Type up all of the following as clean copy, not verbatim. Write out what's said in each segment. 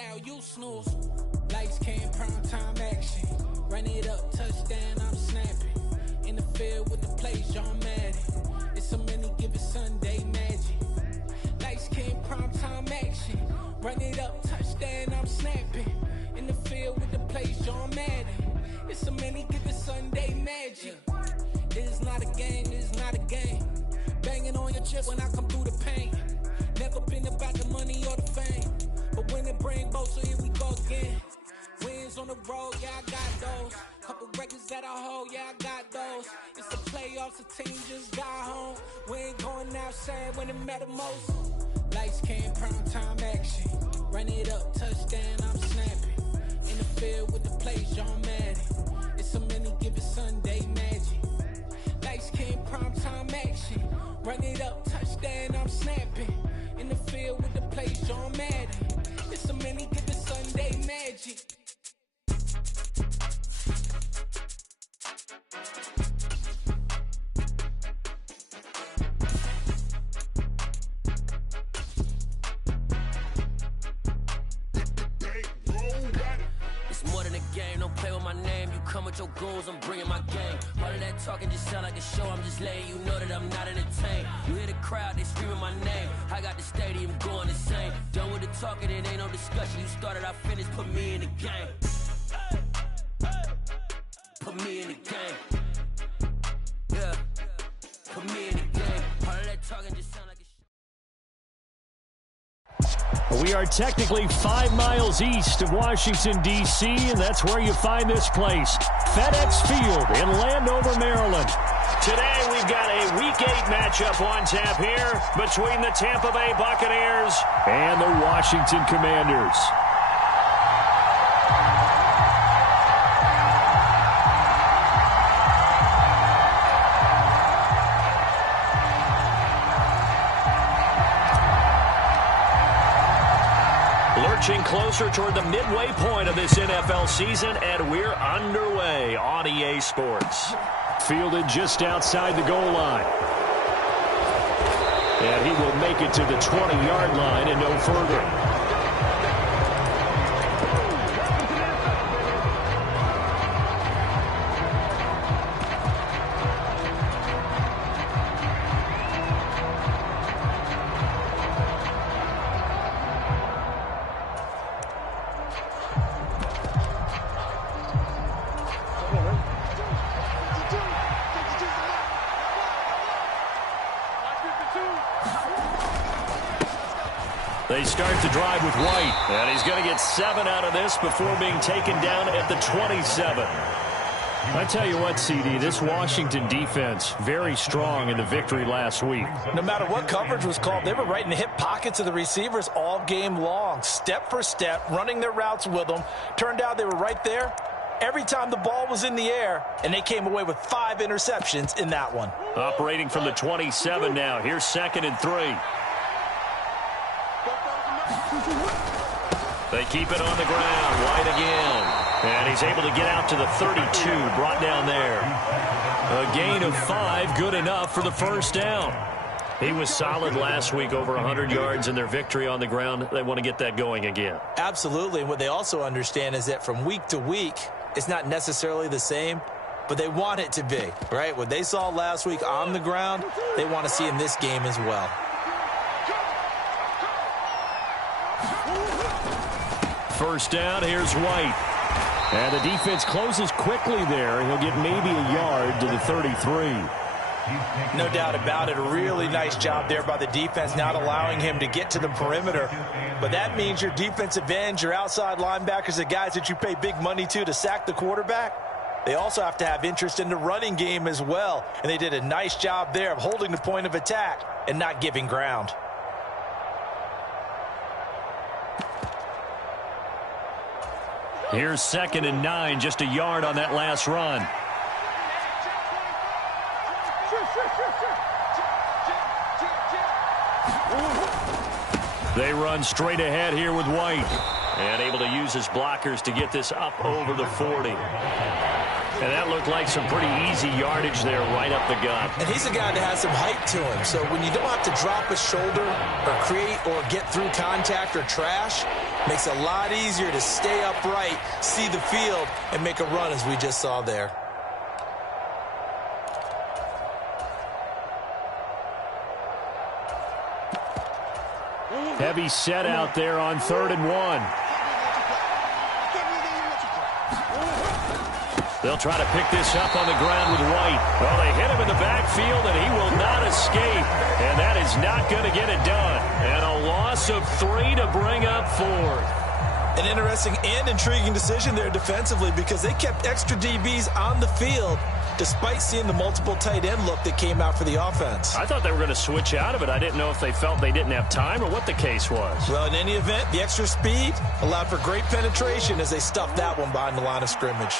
style, you snooze. Lights came, prime time action. Run it up, touchdown, I'm snapping. In the field with the plays, John Madden. It's so many given Sunday magic. Lights came, prime time action. Run it up, touchdown, I'm snapping. In the field with the plays, John Madden. It's so many given Sunday magic. This is not a game, this is not a game. Banging on your chest when I come through the pain. Never been about the money or the fame. But when it bring both, so here we go again. Wins on the road, yeah, I got those. Couple records that I hold, yeah, I got those. It's the playoffs, the team just got home. We ain't going outside when it matter most. Lights came, prime time action. Run it up, touchdown, I'm snapping. In the field with the plays, John Madden. It's so many given Sunday magic. Lights came, prime time action. Run it up, touchdown, I'm snapping. In the field with the plays, John Madden. It's so many given Sunday magic. Come with your goons, I'm bringing my gang. All of that talking just sound like a show. I'm just letting you know that I'm not entertained. You hear the crowd, they screaming my name. I got the stadium going insane. Done with the talking, it ain't no discussion. You started, I finished, put me in the game. Put me in the game. Yeah, put me in the game. All of that talking just sound like a show. We are technically 5 miles east of Washington, D.C., and that's where you find this place, FedEx Field in Landover, Maryland. Today we've got a Week 8 matchup on tap here between the Tampa Bay Buccaneers and the Washington Commanders. Lurching closer toward the midway point of this NFL season, and we're underway on EA Sports. Fielded just outside the goal line. And he will make it to the 20-yard line and no further. They start the drive with White, and he's going to get 7 out of this before being taken down at the 27. I tell you what, CD, this Washington defense, very strong in the victory last week. No matter what coverage was called, they were right in the hip pockets of the receivers all game long, step for step, running their routes with them. Turned out they were right there every time the ball was in the air, and they came away with 5 interceptions in that one. Operating from the 27 now. Here's 2nd and 3. They keep it on the ground. White again. And he's able to get out to the 32. Brought down there. A gain of 5. Good enough for the first down. He was solid last week, over 100 yards in their victory on the ground. They want to get that going again. Absolutely. And what they also understand is that from week to week, it's not necessarily the same, but they want it to be, right? What they saw last week on the ground, they want to see in this game as well. First down, here's White. And the defense closes quickly there. He'll get maybe a yard to the 33. No doubt about it. A really nice job there by the defense, not allowing him to get to the perimeter. But that means your defensive ends, your outside linebackers, the guys that you pay big money to sack the quarterback, they also have to have interest in the running game as well. And they did a nice job there of holding the point of attack and not giving ground. Here's 2nd and 9, just a yard on that last run. They run straight ahead here with White. And able to use his blockers to get this up over the 40. And that looked like some pretty easy yardage there right up the gut. And he's a guy that has some height to him. So when you don't have to drop a shoulder or create or get through contact or trash, Makes it a lot easier to stay upright, see the field, and make a run as we just saw there. Heavy set out there on 3rd and 1. They'll try to pick this up on the ground with White. Well, they hit him in the backfield, and he will not escape. And that is not going to get it done. And a loss of 3 to bring up 4th. An interesting and intriguing decision there defensively because they kept extra DBs on the field despite seeing the multiple tight end look that came out for the offense. I thought they were going to switch out of it. I didn't know if they felt they didn't have time or what the case was. Well, in any event, the extra speed allowed for great penetration as they stuffed that one behind the line of scrimmage.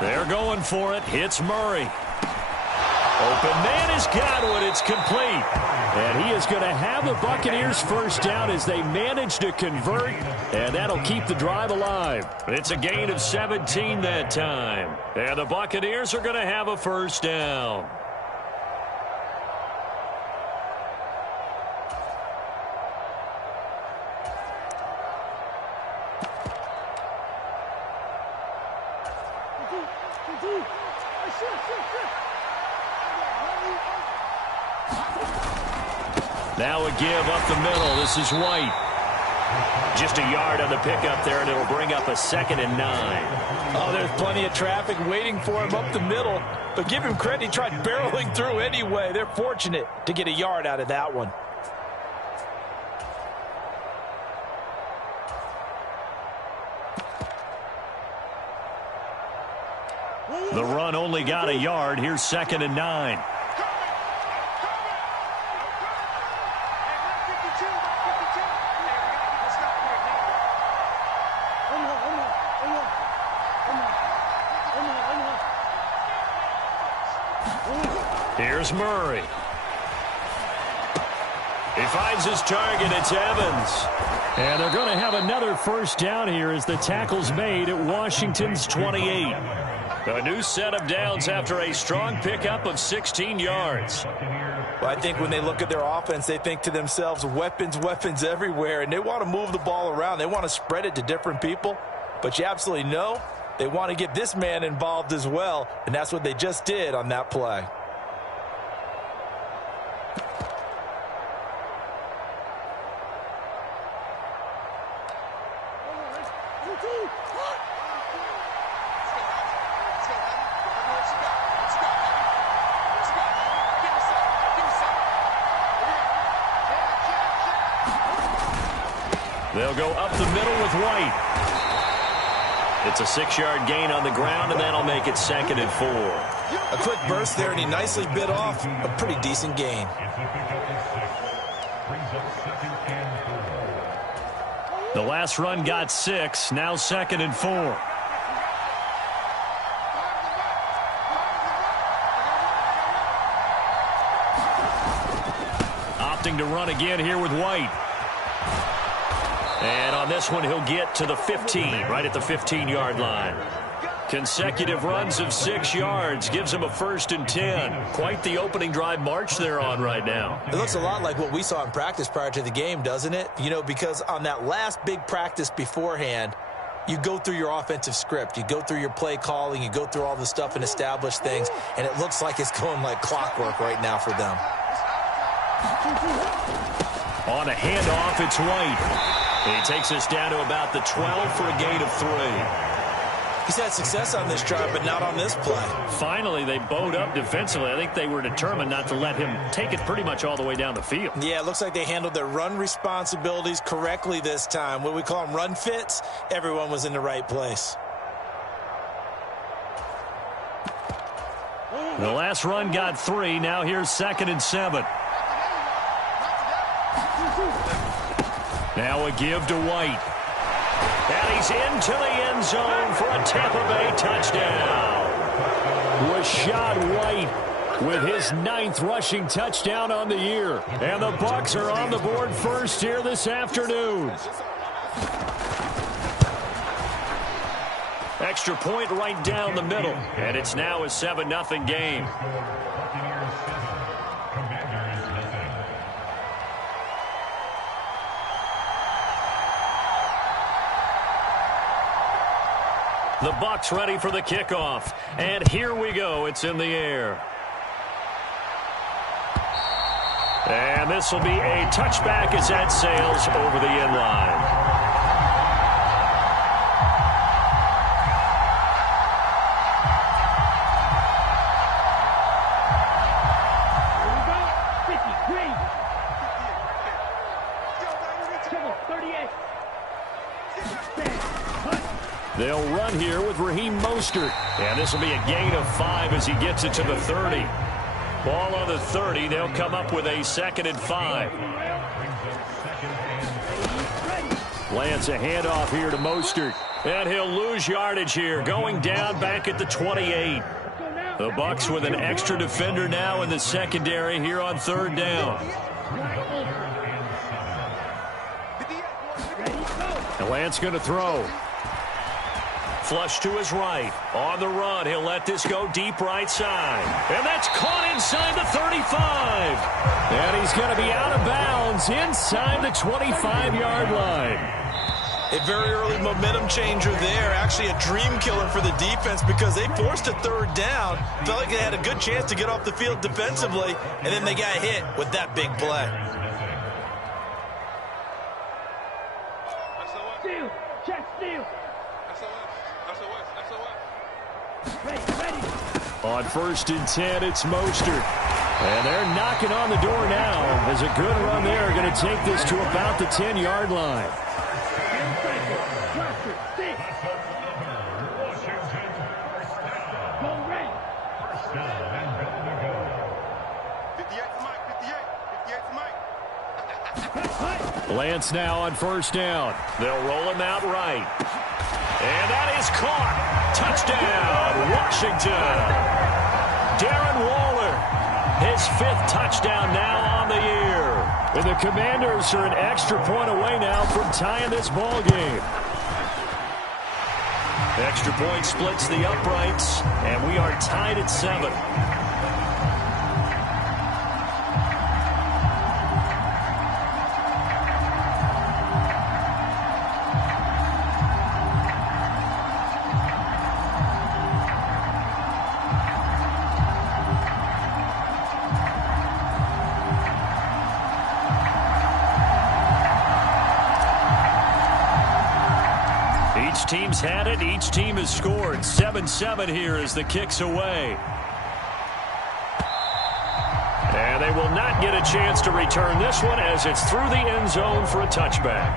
They're going for it. Hits Murray. Open man has got it. It's complete. And he is going to have the Buccaneers first down as they manage to convert. And that'll keep the drive alive. It's a gain of 17 that time. And the Buccaneers are going to have a first down. Now a give up the middle. This is White. Just a yard on the pickup there, and it'll bring up a 2nd and 9. Oh, there's plenty of traffic waiting for him up the middle. But give him credit, he tried barreling through anyway. They're fortunate to get a yard out of that one. The run only got a yard. Here's 2nd and 9. Here's Murray. He finds his target. It's Evans. And they're going to have another first down here as the tackle's made at Washington's 28. A new set of downs after a strong pickup of 16 yards. Well, I think when they look at their offense, they think to themselves, weapons, weapons everywhere, and they want to move the ball around. They want to spread it to different people, but you absolutely know they want to get this man involved as well, and that's what they just did on that play. They'll go up the middle with White. It's a 6-yard gain on the ground, and that'll make it 2nd and 4. A quick burst there, and he nicely bit off a pretty decent gain. The last run got 6, now 2nd and 4. Opting to run again here with White. And on this one, he'll get to the 15, right at the 15-yard line. Consecutive runs of 6 yards gives him a 1st and 10. Quite the opening drive march they're on right now. It looks a lot like what we saw in practice prior to the game, doesn't it? You know, because on that last big practice beforehand, you go through your offensive script. You go through your play calling. You go through all the stuff and establish things. And it looks like it's going like clockwork right now for them. On a handoff, it's White. He takes us down to about the 12 for a gain of 3. He's had success on this drive, but not on this play. Finally, they bowed up defensively. I think they were determined not to let him take it pretty much all the way down the field. Yeah, it looks like they handled their run responsibilities correctly this time. What we call them run fits, everyone was in the right place. The last run got 3. Now here's 2nd and 7. Now a give to White. And he's into the end zone for a Tampa Bay touchdown. Rashad White with his 9th rushing touchdown on the year. And the Bucs are on the board first here this afternoon. Extra point right down the middle. And it's now a 7-0 game. The Bucs ready for the kickoff. And here we go. It's in the air. And this will be a touchback as that sails over the end line. They'll run here with Raheem Mostert. And this will be a gain of 5 as he gets it to the 30. Ball on the 30. They'll come up with a 2nd and 5. Lance a handoff here to Mostert. And he'll lose yardage here. Going down back at the 28. The Bucs with an extra defender now in the secondary here on 3rd down. And Lance going to throw. Flush to his right. On the run. He'll let this go deep right side. And that's caught inside the 35. And he's going to be out of bounds inside the 25-yard line. A very early momentum changer there. Actually a dream killer for the defense because they forced a 3rd down. Felt like they had a good chance to get off the field defensively. And then they got hit with that big play. Steal. Check steal. On 1st and 10, it's Mostert. And they're knocking on the door now. As a good run there, going to take this to about the 10-yard line. Lance now on 1st down. They'll roll him out right. And that is caught. Touchdown, Washington. Darren Waller, his 5th touchdown now on the year. And the Commanders are an extra point away now from tying this ball game. Extra point splits the uprights, and we are tied at 7. Each team's had it. Each team has scored. 7-7 here as the kick's away. And they will not get a chance to return this one as it's through the end zone for a touchback.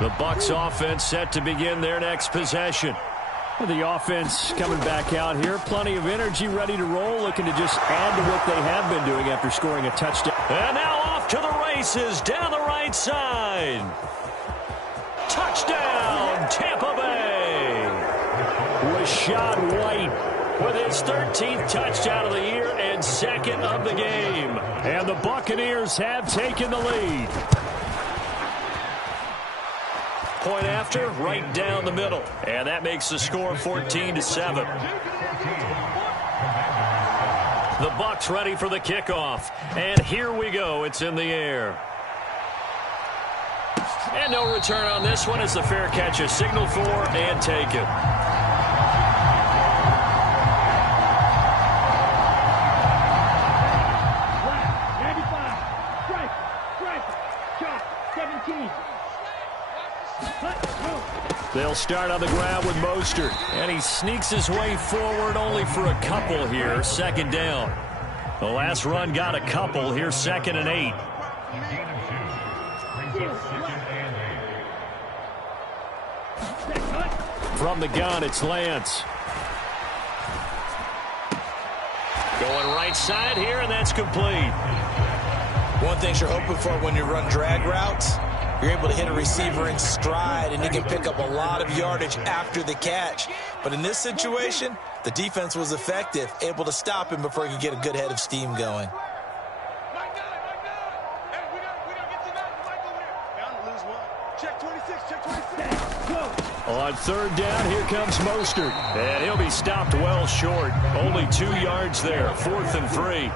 The Bucs offense set to begin their next possession. The offense coming back out here. Plenty of energy, ready to roll, looking to just add to what they have been doing after scoring a touchdown. And now off to the races down the right side. Touchdown, Tampa Bay. Rashad White with his 13th touchdown of the year and 2nd of the game. And the Buccaneers have taken the lead. Point after, right down the middle. And that makes the score 14-7. The Bucs ready for the kickoff. And here we go. It's in the air. And no return on this one as the fair catch is signaled for and taken. They'll start on the ground with Mostert. And he sneaks his way forward only for a couple here. 2nd down. The last run got a couple. Here 2nd and 8. From the gun, it's Lance. Going right side here, and that's complete. One thing you're hoping for when you run drag routes, you're able to hit a receiver in stride, and you can pick up a lot of yardage after the catch. But in this situation, the defense was effective, able to stop him before he could get a good head of steam going. On 3rd down, here comes Mostert. And he'll be stopped well short. Only 2 yards there. 4th and 3.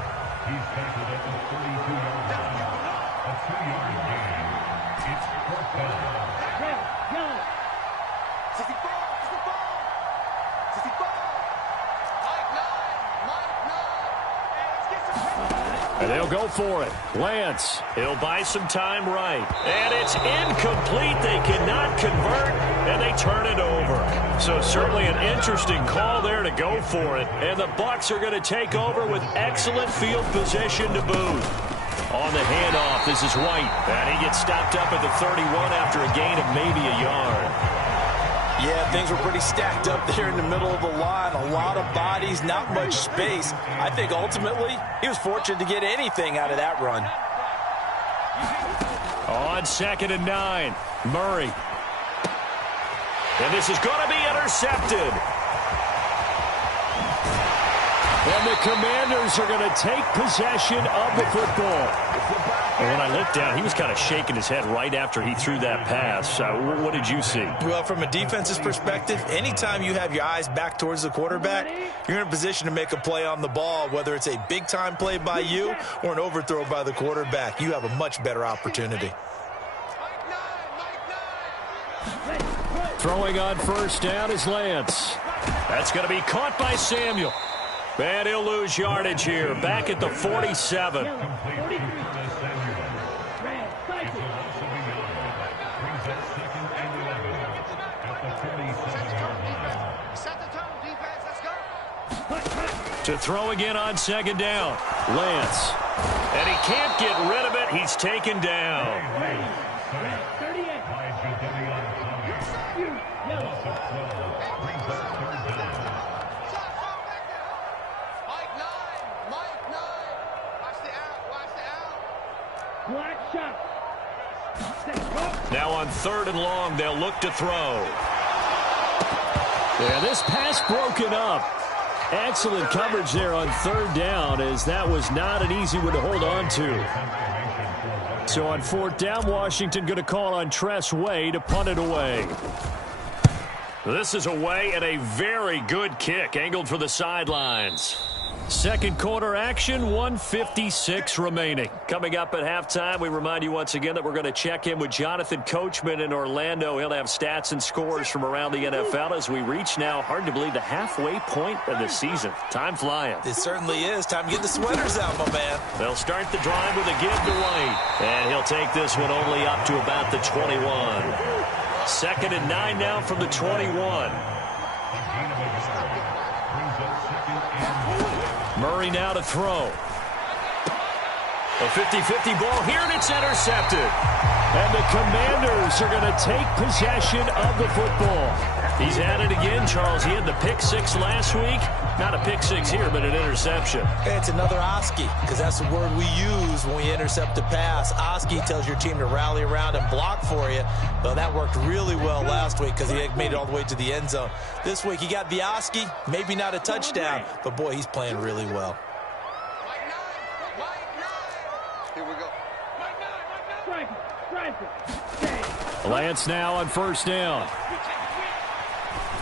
And they'll go for it. Lance, he'll buy some time right. And it's incomplete. They cannot convert, and they turn it over. So certainly an interesting call there to go for it. And the Bucs are going to take over with excellent field position to boot. On the handoff, this is White. And he gets stopped up at the 31 after a gain of maybe a yard. Yeah, things were pretty stacked up there in the middle of the line. A lot of bodies, not much space. I think ultimately he was fortunate to get anything out of that run. On 2nd and 9, Murray. And this is going to be intercepted. And the Commanders are going to take possession of the football. And when I looked down, he was kind of shaking his head right after he threw that pass. What did you see? Well, from a defense's perspective, anytime you have your eyes back towards the quarterback, you're in a position to make a play on the ball, whether it's a big-time play by you or an overthrow by the quarterback. You have a much better opportunity. Throwing on 1st down is Lance. That's going to be caught by Samuel. And he'll lose yardage here, back at the 47. To throw again on 2nd down, Lance. And he can't get rid of it. He's taken down. Now on 3rd and long, they'll look to throw. Yeah, this pass broken up. Excellent coverage there on 3rd down, as that was not an easy one to hold on to. So on 4th down, Washington going to call on Tress Way to punt it away. This is away and a very good kick, angled for the sidelines. 2nd quarter action, 1:56 remaining. Coming up at halftime, we remind you once again that we're going to check in with Jonathan Coachman in Orlando. He'll have stats and scores from around the NFL as we reach now, hard to believe, the halfway point of the season. Time flying. It certainly is. Time to get the sweaters out, my man. They'll start the drive with a give to White. And he'll take this one only up to about the 21. 2nd and 9 now from the 21. Murray now to throw. A 50-50 ball here, and it's intercepted. And the Commanders are going to take possession of the football. He's at it again, Charles. He had the pick 6 last week. Not a pick 6 here, but an interception. Hey, it's another Oski, because that's the word we use when we intercept a pass. Oski tells your team to rally around and block for you. Well, that worked really well last week because he made it all the way to the end zone. This week, he got the Oski, maybe not a touchdown, but boy, he's playing really well. Here we go. Lance now on 1st down.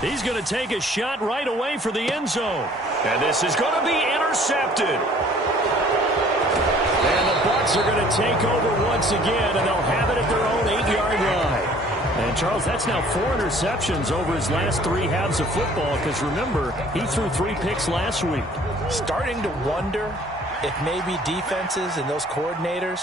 He's going to take a shot right away for the end zone. And this is going to be intercepted. And the Bucs are going to take over once again, and they'll have it at their own 8-yard line. And, Charles, that's now 4 interceptions over his last 3 halves of football, because, remember, he threw 3 picks last week. Starting to wonder if maybe defenses and those coordinators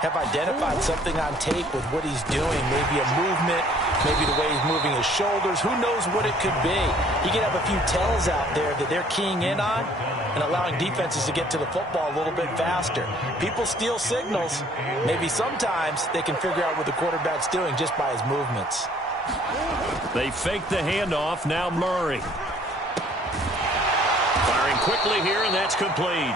have identified something on tape with what he's doing. Maybe a movement, maybe the way he's moving his shoulders. Who knows what it could be? He could have a few tells out there that they're keying in on and allowing defenses to get to the football a little bit faster. People steal signals. Maybe sometimes they can figure out what the quarterback's doing just by his movements. They fake the handoff. Now Murray. Firing quickly here, and that's complete.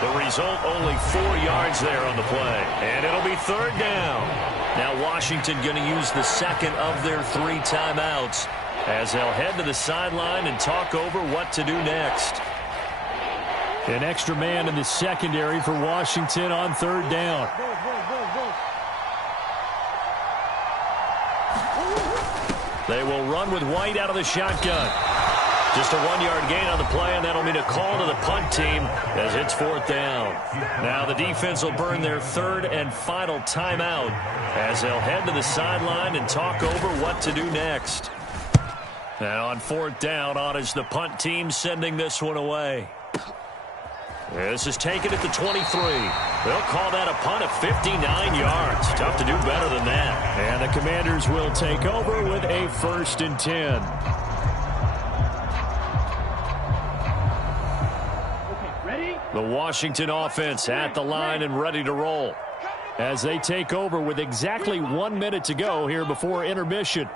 The result, only 4 yards there on the play. And it'll be 3rd down. Now Washington going to use the 2nd of their 3 timeouts as they'll head to the sideline and talk over what to do next. An extra man in the secondary for Washington on 3rd down. They will run with White out of the shotgun. Just a 1-yard gain on the play, and that'll mean a call to the punt team as it's 4th down. Now the defense will burn their 3rd and final timeout as they'll head to the sideline and talk over what to do next. Now on 4th down, on is the punt team sending this one away. This is taken at the 23. They'll call that a punt of 59 yards. Tough to do better than that. And the Commanders will take over with a 1st and 10. The Washington offense at the line and ready to roll as they take over with exactly 1 minute to go here before intermission.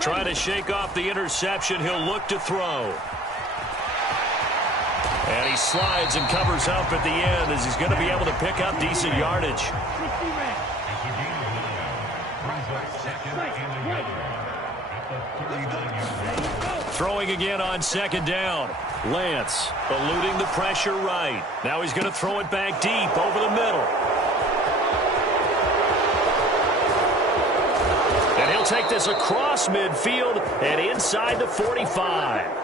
Trying to shake off the interception. He'll look to throw. And he slides and covers up at the end as he's going to be able to pick up decent yardage. Throwing again on 2nd down. Lance eluding the pressure right. Now he's going to throw it back deep over the middle. And he'll take this across midfield and inside the 45.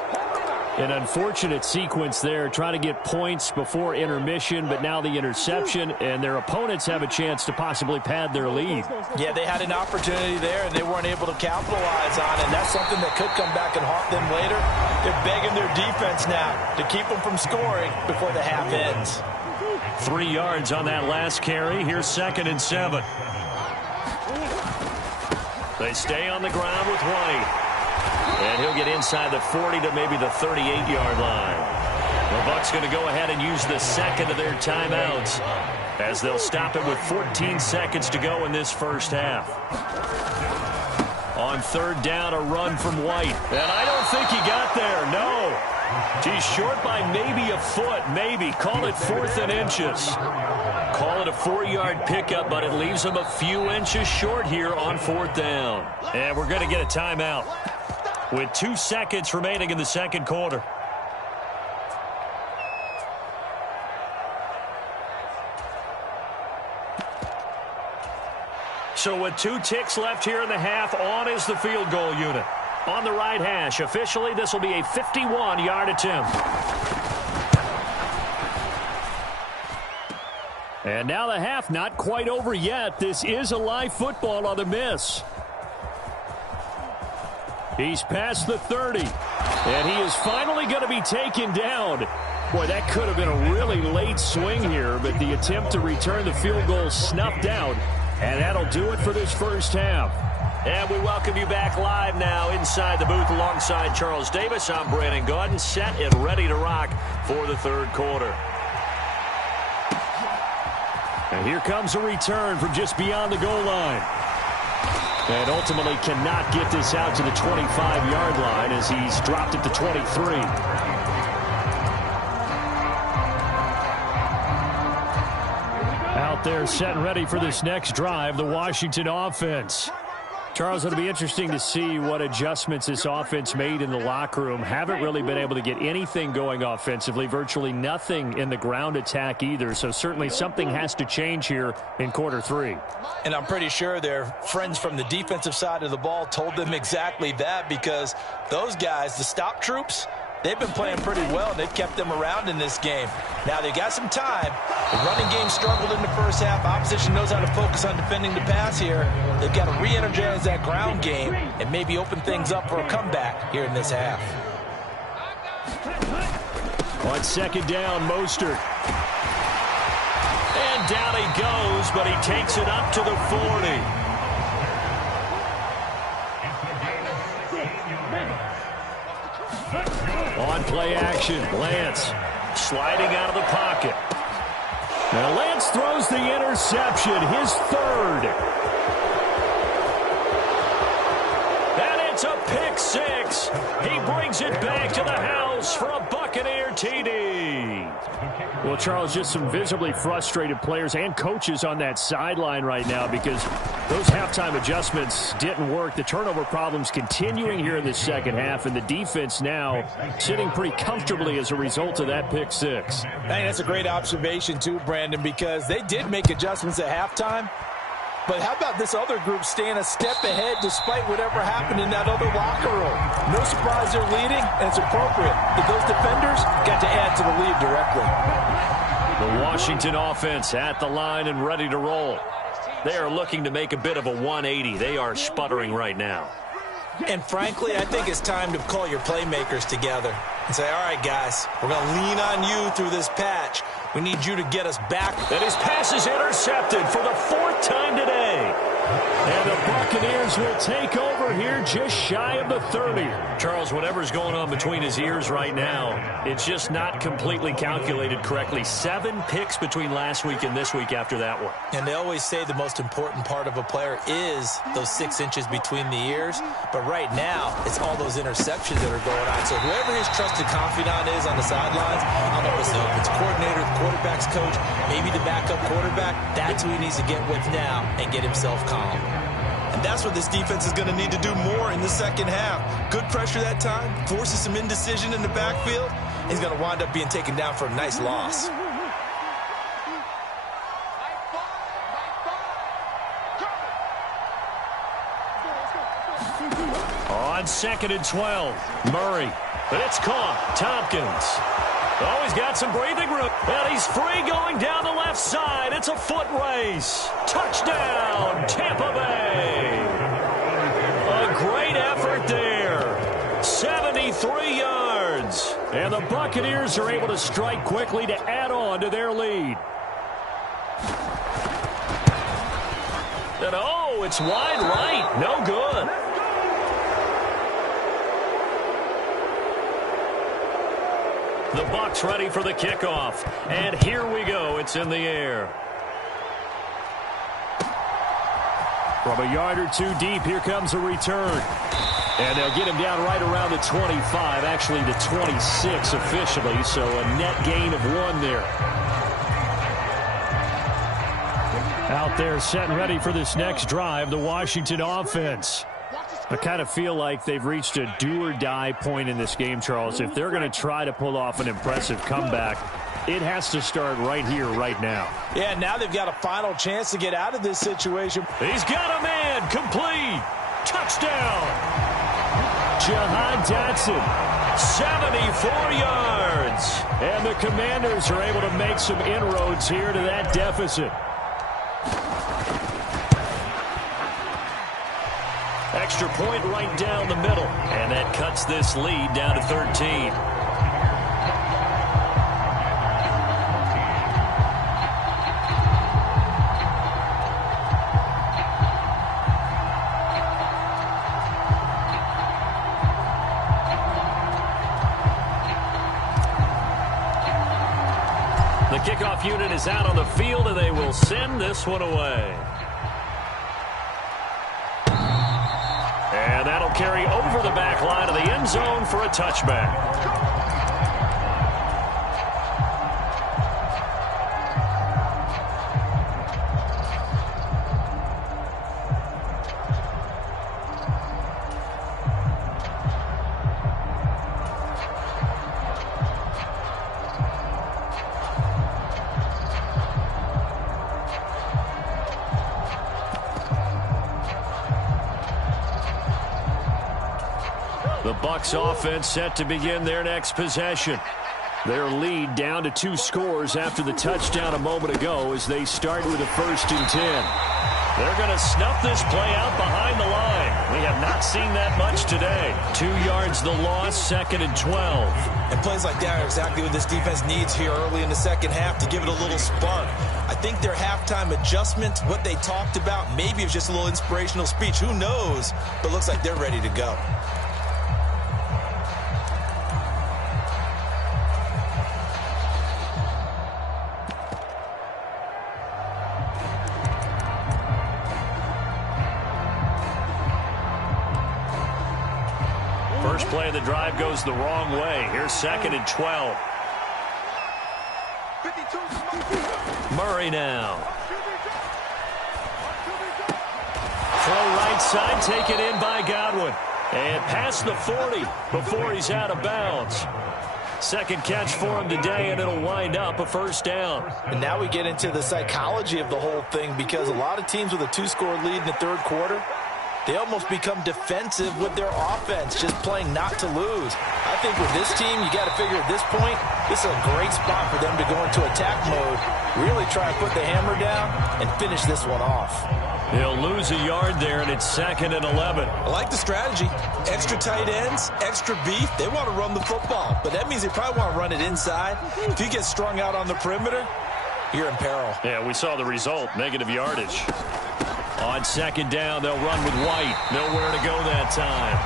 An unfortunate sequence there, trying to get points before intermission, but now the interception, and their opponents have a chance to possibly pad their lead. Yeah, they had an opportunity there, and they weren't able to capitalize on it, and that's something that could come back and haunt them later. They're begging their defense now to keep them from scoring before the half ends. 3 yards on that last carry. Here's 2nd and 7. They stay on the ground with White. And he'll get inside the 40 to maybe the 38-yard line. The Bucs going to go ahead and use the 2nd of their timeouts as they'll stop it with 14 seconds to go in this first half. On 3rd down, a run from White. And I don't think he got there, no. He's short by maybe a foot, maybe. Call it 4th and inches. Call it a 4-yard pickup, but it leaves him a few inches short here on 4th down. And we're going to get a timeout with 2 seconds remaining in the 2nd quarter. So with 2 ticks left here in the half, on is the field goal unit. On the right hash, officially this will be a 51-yard attempt. And now the half not quite over yet. This is a live football on the miss. He's past the 30, and he is finally going to be taken down. Boy, that could have been a really late swing here, but the attempt to return the field goal snuffed out, and that'll do it for this first half. And we welcome you back live now inside the booth alongside Charles Davis. I'm Brandon Gaudin, set and ready to rock for the 3rd quarter. And here comes a return from just beyond the goal line. And ultimately cannot get this out to the 25-yard line as he's dropped at the 23. Out there set and ready for this next drive, the Washington offense. Charles, it'll be interesting to see what adjustments this offense made in the locker room. Haven't really been able to get anything going offensively, virtually nothing in the ground attack either. So certainly something has to change here in quarter 3. And I'm pretty sure their friends from the defensive side of the ball told them exactly that, because those guys, the stop troops, they've been playing pretty well, and they've kept them around in this game. Now, they've got some time. The running game struggled in the first half. Opposition knows how to focus on defending the pass here. They've got to re-energize that ground game and maybe open things up for a comeback here in this half. On 2nd down, Mostert. And down he goes, but he takes it up to the 40. On play action, Lance sliding out of the pocket. Now Lance throws the interception, his 3rd. And it's a pick 6. He brings it back to the house for a Buccaneer TD. Well, Charles, just some visibly frustrated players and coaches on that sideline right now because those halftime adjustments didn't work. The turnover problems continuing here in the 2nd half, and the defense now sitting pretty comfortably as a result of that pick 6. I think that's a great observation too, Brandon, because they did make adjustments at halftime. But how about this other group staying a step ahead despite whatever happened in that other locker room? No surprise they're leading, and it's appropriate that those defenders got to add to the lead directly. The Washington offense at the line and ready to roll. They are looking to make a bit of a 180. They are sputtering right now. And frankly, I think it's time to call your playmakers together and say, all right, guys, we're going to lean on you through this patch. We need you to get us back. And his pass is intercepted for the 4th time today. And the Buccaneers will take over here just shy of the 30. Charles, whatever's going on between his ears right now, it's just not completely calculated correctly. 7 picks between last week and this week after that one. And they always say the most important part of a player is those 6 inches between the ears. But right now, it's all those interceptions that are going on. So whoever his trusted confidant is on the sidelines, I don't know if it's coordinator, the quarterback's coach, maybe the backup quarterback, that's who he needs to get with now and get himself calm. And that's what this defense is going to need to do more in the second half. Good pressure that time, forces some indecision in the backfield. He's going to wind up being taken down for a nice loss. On 2nd and 12, Murray. But it's caught. Tompkins. Oh, he's got some breathing room. And he's free going down the left side. It's a foot race. Touchdown, Tampa Bay. A great effort there. 73 yards. And the Buccaneers are able to strike quickly to add on to their lead. And oh, it's wide right. No good. The Bucs ready for the kickoff. And here we go. It's in the air. From a yard or two deep, here comes a return. And they'll get him down right around the 25, actually the 26 officially, so a net gain of 1 there. Out there set and ready for this next drive, the Washington offense. I kind of feel like they've reached a do-or-die point in this game, Charles. If they're going to try to pull off an impressive comeback, it has to start right here, right now. Yeah, now they've got a final chance to get out of this situation. He's got a man, complete. Touchdown. Jahan Dotson, 74 yards. And the Commanders are able to make some inroads here to that deficit. Extra point right down the middle. And that cuts this lead down to 13. The kickoff unit is out on the field, and they will send this one away. And that'll carry over the back line of the end zone for a touchback. The Bucs offense set to begin their next possession. Their lead down to 2 scores after the touchdown a moment ago as they start with a 1st and 10. They're going to snuff this play out behind the line. We have not seen that much today. 2 yards the loss, 2nd and 12. And plays like that are exactly what this defense needs here early in the second half to give it a little spark. I think their halftime adjustment, what they talked about, maybe it's just a little inspirational speech. Who knows? But looks like they're ready to go. First play of the drive goes the wrong way. Here's 2nd and 12. Murray now. Throw right side, taken in by Godwin. And past the 40 before he's out of bounds. Second catch for him today, and it'll wind up a 1st down. And now we get into the psychology of the whole thing, because a lot of teams with a 2-score lead in the 3rd quarter, They almost become defensive with their offense, just playing not to lose. I think with this team, you got to figure at this point, this is a great spot for them to go into attack mode, really try and put the hammer down and finish this one off. He'll lose a yard there, and it's 2nd and 11. I like the strategy. Extra tight ends, extra beef. They want to run the football, but that means they probably want to run it inside. If you get strung out on the perimeter, you're in peril. Yeah, we saw the result, negative yardage. On 2nd down, they'll run with White. Nowhere to go that time.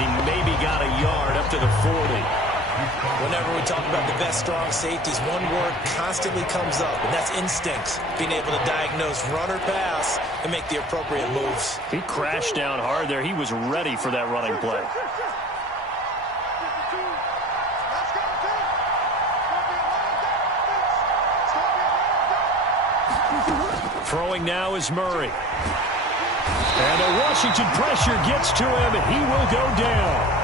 He maybe got a yard up to the 40. Whenever we talk about the best strong safeties, one word constantly comes up, and that's instinct. Being able to diagnose run or pass and make the appropriate moves. He crashed down hard there. He was ready for that running play. Throwing now is Murray. And the Washington pressure gets to him, and he will go down.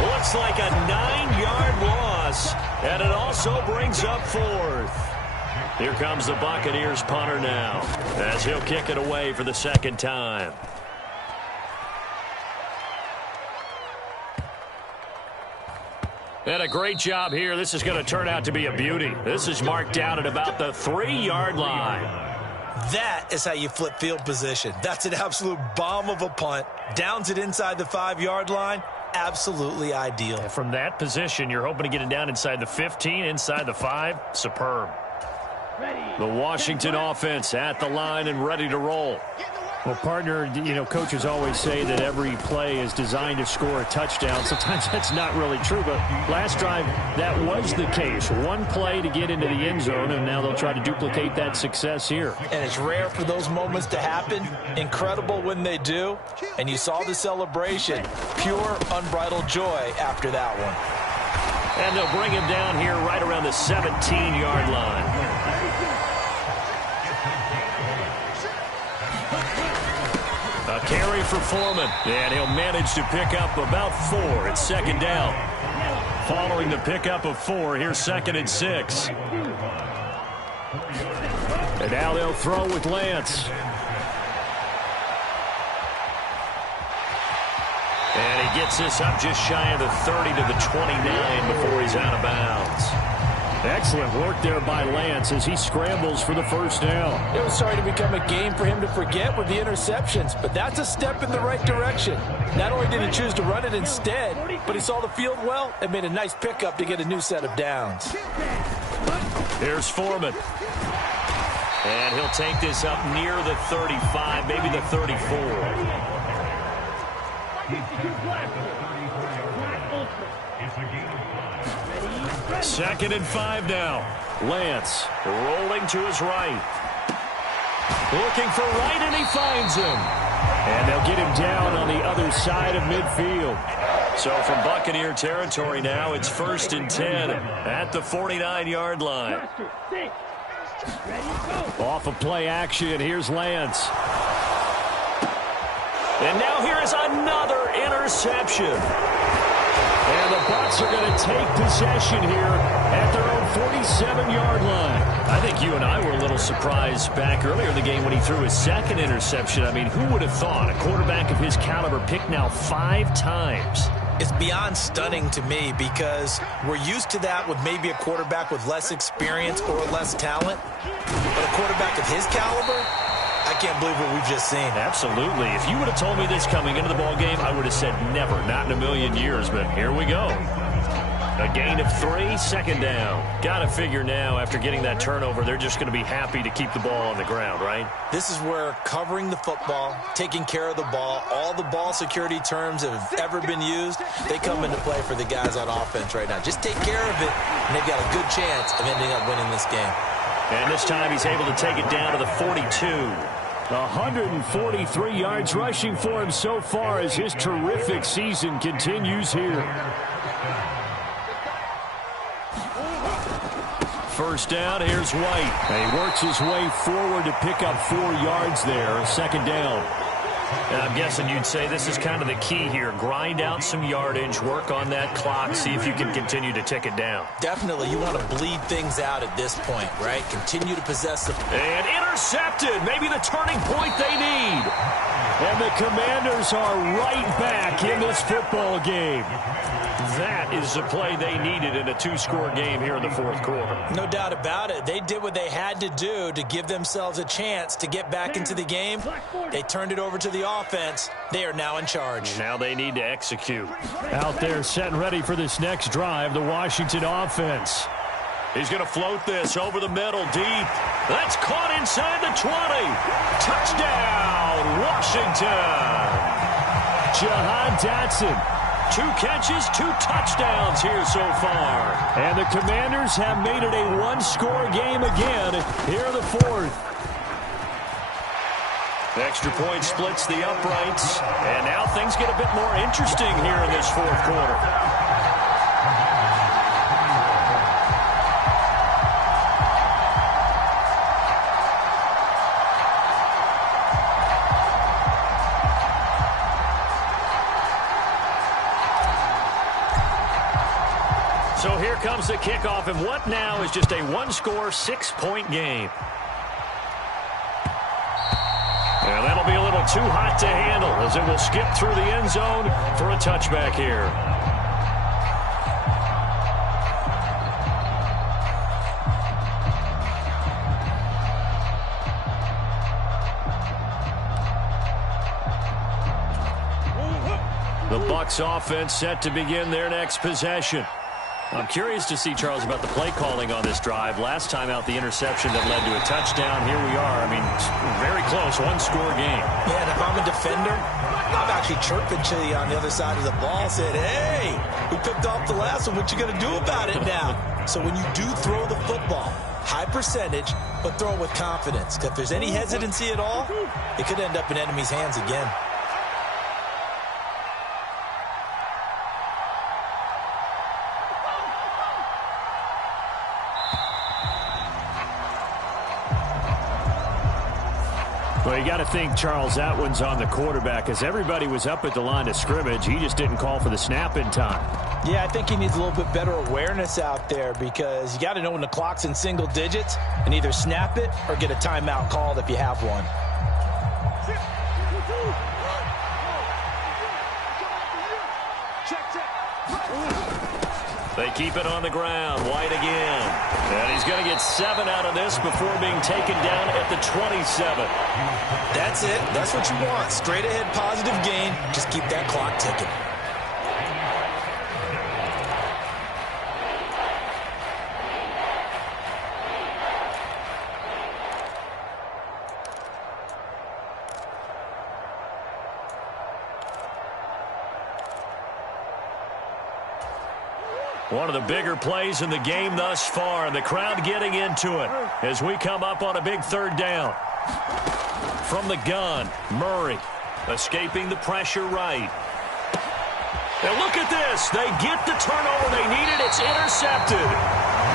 Looks like a 9-yard loss, and it also brings up 4th. Here comes the Buccaneers punter now, as he'll kick it away for the 2nd time. And a great job here. This is going to turn out to be a beauty. This is marked down at about the 3-yard line. That is how you flip field position. That's an absolute bomb of a punt. Downs it inside the 5-yard line. Absolutely ideal. And from that position, you're hoping to get it down inside the 15, inside the 5. Superb. The Washington offense at the line and ready to roll. Well, partner, you know, coaches always say that every play is designed to score a touchdown. Sometimes that's not really true, but last drive, that was the case. One play to get into the end zone, and now they'll try to duplicate that success here. And it's rare for those moments to happen. Incredible when they do. And you saw the celebration. Pure, unbridled joy after that one. And they'll bring him down here right around the 17-yard line. A carry for Foreman, and he'll manage to pick up about 4. It's 2nd down. Following the pickup of 4, here's 2nd and 6. And now they'll throw with Lance. And he gets this up just shy of the 30 to the 29 before he's out of bounds. Excellent work there by Lance as he scrambles for the 1st down. It was starting to become a game for him to forget with the interceptions, but that's a step in the right direction. Not only did he choose to run it instead, but he saw the field well and made a nice pickup to get a new set of downs. Here's Foreman. And he'll take this up near the 35, maybe the 34. 2nd and 5 now. Lance rolling to his right. Looking for right, and he finds him. And they'll get him down on the other side of midfield. So from Buccaneer territory now, it's 1st and 10 at the 49-yard line. Off of play action, here's Lance. And now here is another interception. And the Bucs are going to take possession here at their own 47-yard line. I think you and I were a little surprised back earlier in the game when he threw his 2nd interception. I mean, who would have thought a quarterback of his caliber picked now 5 times? It's beyond stunning to me because we're used to that with maybe a quarterback with less experience or less talent. But a quarterback of his caliber, I can't believe what we've just seen. Absolutely. If you would have told me this coming into the ball game, I would have said never, not in a million years. But here we go. A gain of 3, 2nd down. Got to figure now, after getting that turnover, they're just going to be happy to keep the ball on the ground, right? This is where covering the football, taking care of the ball, all the ball security terms that have ever been used, they come into play for the guys on offense right now. Just take care of it, and they've got a good chance of ending up winning this game. And this time he's able to take it down to the 42. 143 yards rushing for him so far as his terrific season continues here. 1st down, here's White. And he works his way forward to pick up 4 yards there, 2nd down. And I'm guessing you'd say this is kind of the key here. Grind out some yardage, work on that clock, see if you can continue to tick it down. Definitely, you want to bleed things out at this point, right? Continue to possess the... And intercepted, maybe the turning point they need. And the Commanders are right back in this football game. That is the play they needed in a two-score game here in the fourth quarter. No doubt about it. They did what they had to do to give themselves a chance to get back into the game. They turned it over to the offense. They are now in charge. Now they need to execute. Out there set and ready for this next drive, the Washington offense. He's going to float this over the middle, deep. That's caught inside the 20. Touchdown, Washington. Jahan Dotson. 2 catches, 2 touchdowns here so far. And the Commanders have made it a one-score game again here in the fourth. The extra point splits the uprights. And now things get a bit more interesting here in this fourth quarter. So here comes the kickoff, and what now is just a one-score, 6-point game. And that'll be a little too hot to handle as it will skip through the end zone for a touchback here. The Bucs offense set to begin their next possession. I'm curious to see, Charles, about the play calling on this drive. Last time out, the interception that led to a touchdown. Here we are. I mean, very close, one-score game. Yeah, and if I'm a defender, I'm actually chirping to you on the other side of the ball, saying, hey, we picked off the last one. What you going to do about it now? So when you do throw the football, high percentage, but throw it with confidence. If there's any hesitancy at all, it could end up in enemy's hands again. Well, you got to think, Charles, that one's on the quarterback as everybody was up at the line of scrimmage. He just didn't call for the snap in time. Yeah, I think he needs a little bit better awareness out there because you got to know when the clock's in single digits and either snap it or get a timeout called if you have one. They keep it on the ground. White again. And he's going to get 7 out of this before being taken down at the 27. That's it. That's what you want. Straight ahead positive gain. Just keep that clock ticking. One of the bigger plays in the game thus far, and the crowd getting into it as we come up on a big third down. From the gun, Murray escaping the pressure right. And look at this. They get the turnover they needed. It's intercepted.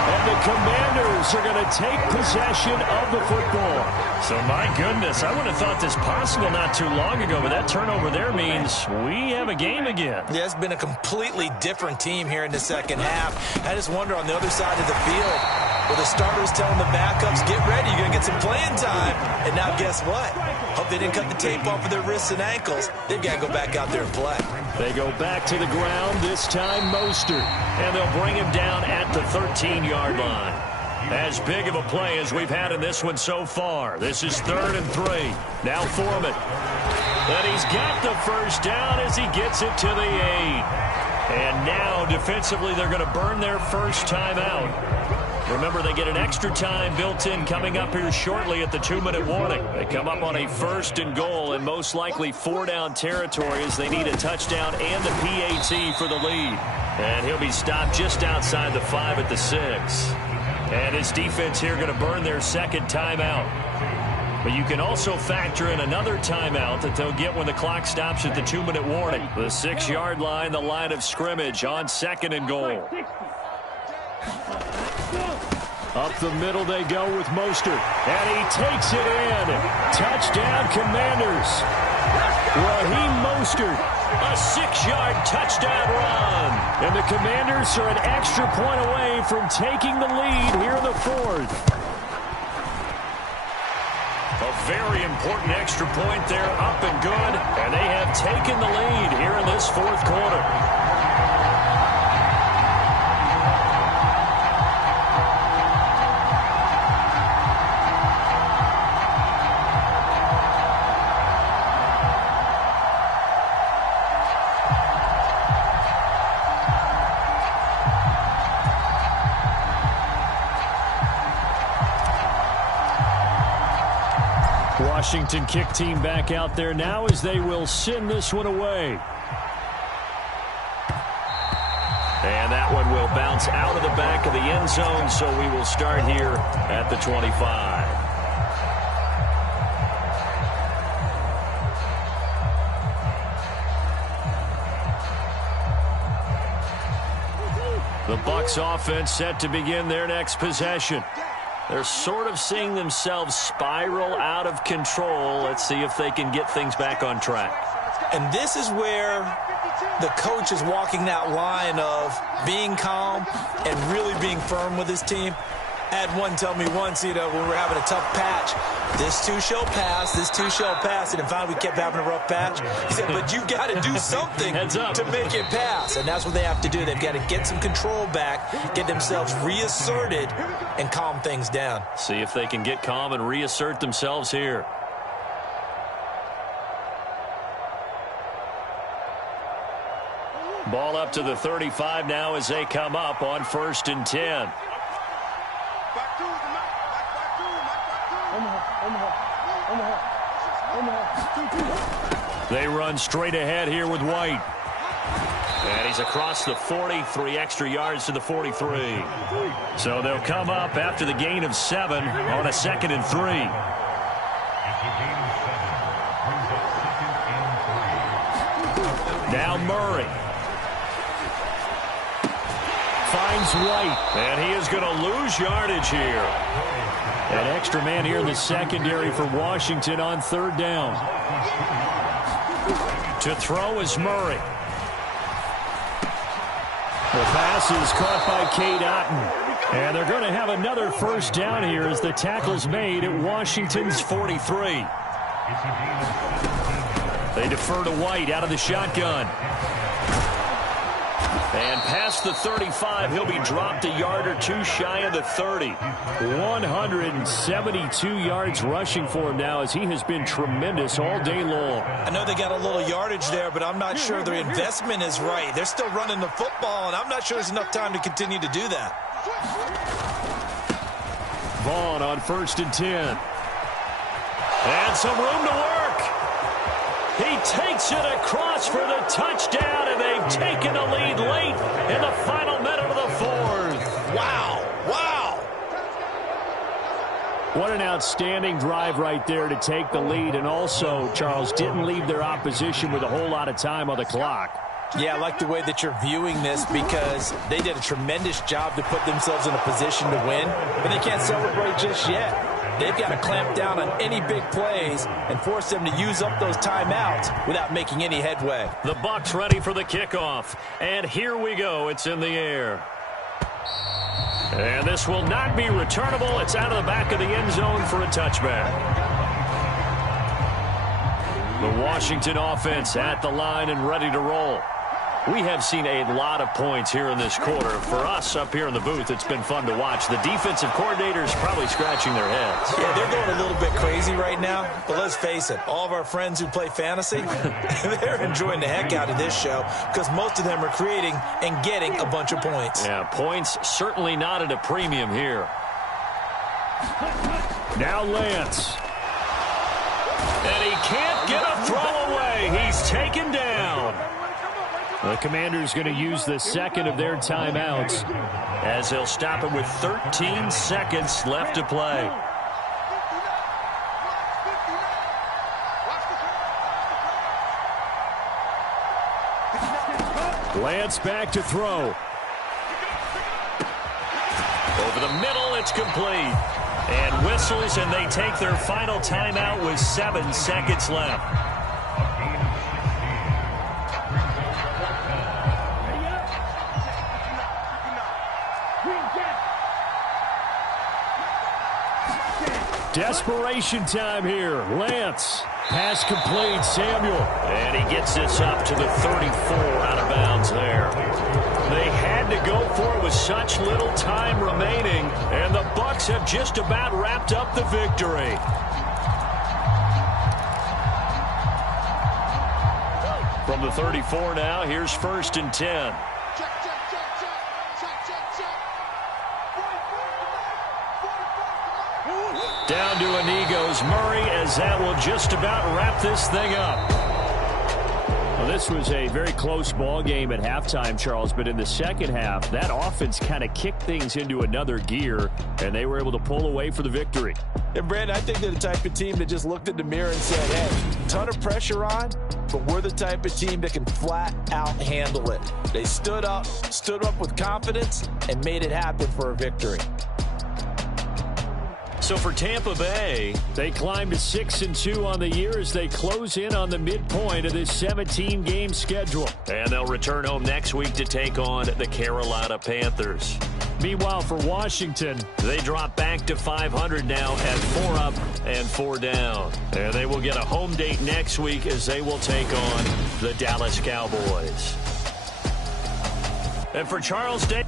And the Commanders are going to take possession of the football. So, my goodness, I would have thought this possible not too long ago, but that turnover there means we have a game again. Yeah, it's been a completely different team here in the second half. I just wonder on the other side of the field, where the starters telling the backups, get ready, you're going to get some playing time. And now guess what? Hope they didn't cut the tape off of their wrists and ankles. They've got to go back out there and play. They go back to the ground, this time Mostert. And they'll bring him down at the 13-yard line. As big of a play as we've had in this one so far. This is 3rd and 3. Now Foreman. And he's got the first down as he gets it to the 8. And now defensively they're going to burn their first time out. Remember, they get an extra time built in coming up here shortly at the 2-minute warning. They come up on a 1st and goal and most likely 4-down territory as they need a touchdown and a PAT for the lead. And he'll be stopped just outside the 5 at the 6. And his defense here going to burn their second timeout. But you can also factor in another timeout that they'll get when the clock stops at the 2-minute warning. The 6-yard line, the line of scrimmage on 2nd and goal. Up the middle they go with Mostert. And he takes it in. Touchdown, Commanders. Raheem Mostert, a 6-yard touchdown run. And the Commanders are an extra point away from taking the lead here in the 4th. A very important extra point there, up and good. And they have taken the lead here in this fourth quarter. Washington kick team back out there now as they will send this one away. And that one will bounce out of the back of the end zone, so we will start here at the 25. The Bucs offense set to begin their next possession. They're sort of seeing themselves spiral out of control. Let's see if they can get things back on track. And this is where the coach is walking that line of being calm and really being firm with his team. I had one tell me once, when we were having a tough patch, this too shall pass, this too shall pass. And finally we kept having a rough patch. He said, but you got to do something to make it pass. And that's what they have to do. They've got to get some control back, get themselves reasserted, and calm things down. See if they can get calm and reassert themselves here. Ball up to the 35 now as they come up on 1st and 10. They run straight ahead here with White. And he's across the 40, 3 extra yards to the 43. So they'll come up after the gain of 7 on a 2nd and 3. Now Murray. Finds White. And he is going to lose yardage here. An extra man here in the secondary for Washington on 3rd down. To throw is Murray. The pass is caught by Cade Otton. And they're going to have another 1st down here as the tackle's made at Washington's 43. They defer to White out of the shotgun. And past the 35, he'll be dropped a yard or two shy of the 30. 172 yards rushing for him now as he has been tremendous all day long. I know they got a little yardage there, but I'm not sure their investment is right. They're still running the football, and I'm not sure there's enough time to continue to do that. Vaughn on 1st and 10. And some room to work. He takes it across for the touchdown, and they've taken the lead late in the final minute of the 4th. Wow. Wow. What an outstanding drive right there to take the lead, and also, Charles, didn't leave their opposition with a whole lot of time on the clock. Yeah, I like the way that you're viewing this because they did a tremendous job to put themselves in a position to win, but they can't celebrate just yet. They've got to clamp down on any big plays and force them to use up those timeouts without making any headway. The Bucs ready for the kickoff. And here we go. It's in the air. And this will not be returnable. It's out of the back of the end zone for a touchback. The Washington offense at the line and ready to roll. We have seen a lot of points here in this quarter. For us up here in the booth, it's been fun to watch. The defensive coordinators probably scratching their heads. Yeah, they're going a little bit crazy right now. But let's face it, all of our friends who play fantasy, they're enjoying the heck out of this show because most of them are creating and getting a bunch of points. Yeah, points certainly not at a premium here. Now Lance. And he can't get a throw away. He's taken down. The Commanders going to use the second of their timeouts as they'll stop it with 13 seconds left to play. Lance back to throw. Over the middle, it's complete. And whistles, and they take their final timeout with 7 seconds left. Desperation time here. Lance. Pass complete. Samuel. And he gets this up to the 34 out of bounds there. They had to go for it with such little time remaining, and the Bucs have just about wrapped up the victory. From the 34 now, here's 1st and 10. Down to a knee goes Murray, as that will just about wrap this thing up. Well, this was a very close ball game at halftime, Charles, but in the second half, that offense kind of kicked things into another gear, and they were able to pull away for the victory. And, Brandon, I think they're the type of team that just looked in the mirror and said, hey, ton of pressure on, but we're the type of team that can flat out handle it. They stood up with confidence, and made it happen for a victory. So for Tampa Bay, they climbed to 6-2 on the year as they close in on the midpoint of this 17-game schedule. And they'll return home next week to take on the Carolina Panthers. Meanwhile, for Washington, they drop back to 500 now at 4 up and 4 down. And they will get a home date next week as they will take on the Dallas Cowboys. And for Charles Day.